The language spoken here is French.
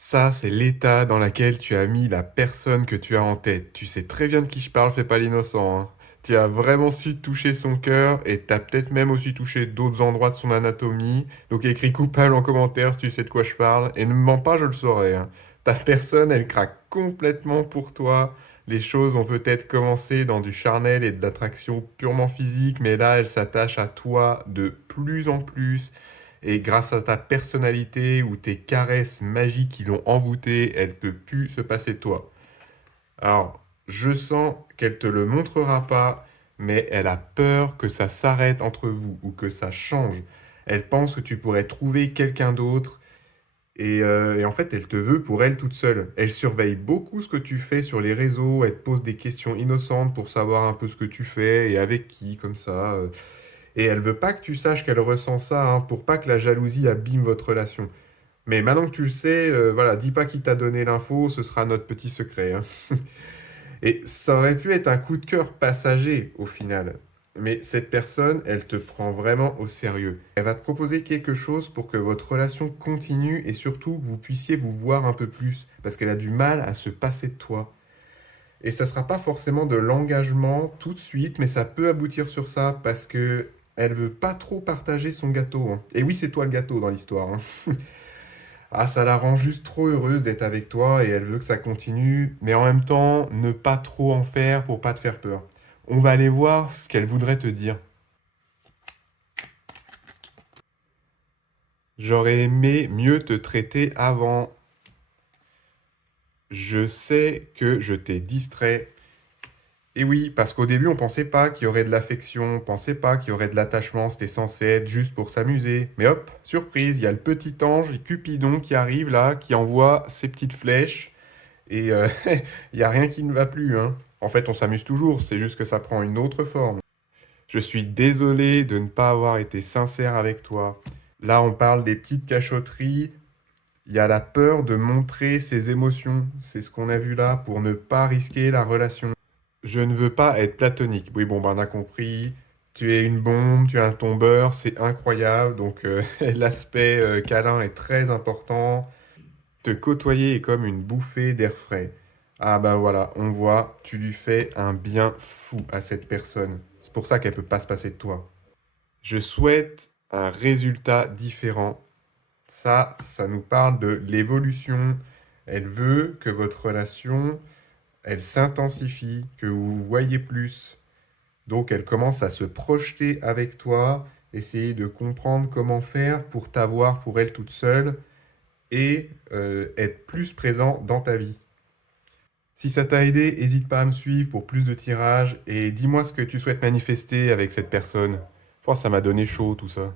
Ça, c'est l'état dans lequel tu as mis la personne que tu as en tête. Tu sais très bien de qui je parle, fais pas l'innocent, hein. Tu as vraiment su toucher son cœur et t'as peut-être même aussi touché d'autres endroits de son anatomie. Donc écris coupable en commentaire si tu sais de quoi je parle. Et ne me mens pas, je le saurai, hein. Ta personne, elle craque complètement pour toi. Les choses ont peut-être commencé dans du charnel et de l'attraction purement physique, mais là, elle s'attache à toi de plus en plus. Et grâce à ta personnalité ou tes caresses magiques qui l'ont envoûtée, elle peut plus se passer de toi. Alors, je sens qu'elle te le montrera pas, mais elle a peur que ça s'arrête entre vous ou que ça change. Elle pense que tu pourrais trouver quelqu'un d'autre et en fait, elle te veut pour elle toute seule. Elle surveille beaucoup ce que tu fais sur les réseaux, elle te pose des questions innocentes pour savoir un peu ce que tu fais et avec qui, comme ça. Et elle veut pas que tu saches qu'elle ressent ça, hein, pour pas que la jalousie abîme votre relation. Mais maintenant que tu le sais, voilà, dis pas qui t'a donné l'info, ce sera notre petit secret, hein. Et ça aurait pu être un coup de cœur passager au final. Mais cette personne, elle te prend vraiment au sérieux. Elle va te proposer quelque chose pour que votre relation continue et surtout que vous puissiez vous voir un peu plus. Parce qu'elle a du mal à se passer de toi. Et ça sera pas forcément de l'engagement tout de suite, mais ça peut aboutir sur ça parce que elle veut pas trop partager son gâteau, hein. Et oui, c'est toi le gâteau dans l'histoire, hein. Ah, ça la rend juste trop heureuse d'être avec toi et elle veut que ça continue, mais en même temps, ne pas trop en faire pour pas te faire peur. On va aller voir ce qu'elle voudrait te dire. J'aurais aimé mieux te traiter avant. Je sais que je t'ai distrait. Et oui, parce qu'au début, on pensait pas qu'il y aurait de l'affection, on pensait pas qu'il y aurait de l'attachement, c'était censé être juste pour s'amuser. Mais hop, surprise, il y a le petit ange, Cupidon qui arrive là, qui envoie ses petites flèches, et il y a rien qui ne va plus, hein. En fait, on s'amuse toujours, c'est juste que ça prend une autre forme. Je suis désolé de ne pas avoir été sincère avec toi. Là, on parle des petites cachotteries. Il y a la peur de montrer ses émotions. C'est ce qu'on a vu là pour ne pas risquer la relation. Je ne veux pas être platonique. Oui, bon, ben, on a compris. Tu es une bombe, tu es un tombeur, c'est incroyable. Donc, l'aspect câlin est très important. Te côtoyer est comme une bouffée d'air frais. Ah ben voilà, on voit, tu lui fais un bien fou à cette personne. C'est pour ça qu'elle peut pas se passer de toi. Je souhaite un résultat différent. Ça nous parle de l'évolution. Elle veut que votre relation, elle s'intensifie, que vous vous voyez plus. Donc elle commence à se projeter avec toi, essayer de comprendre comment faire pour t'avoir pour elle toute seule et être plus présent dans ta vie. Si ça t'a aidé, n'hésite pas à me suivre pour plus de tirages et dis-moi ce que tu souhaites manifester avec cette personne. Je pense que ça m'a donné chaud tout ça.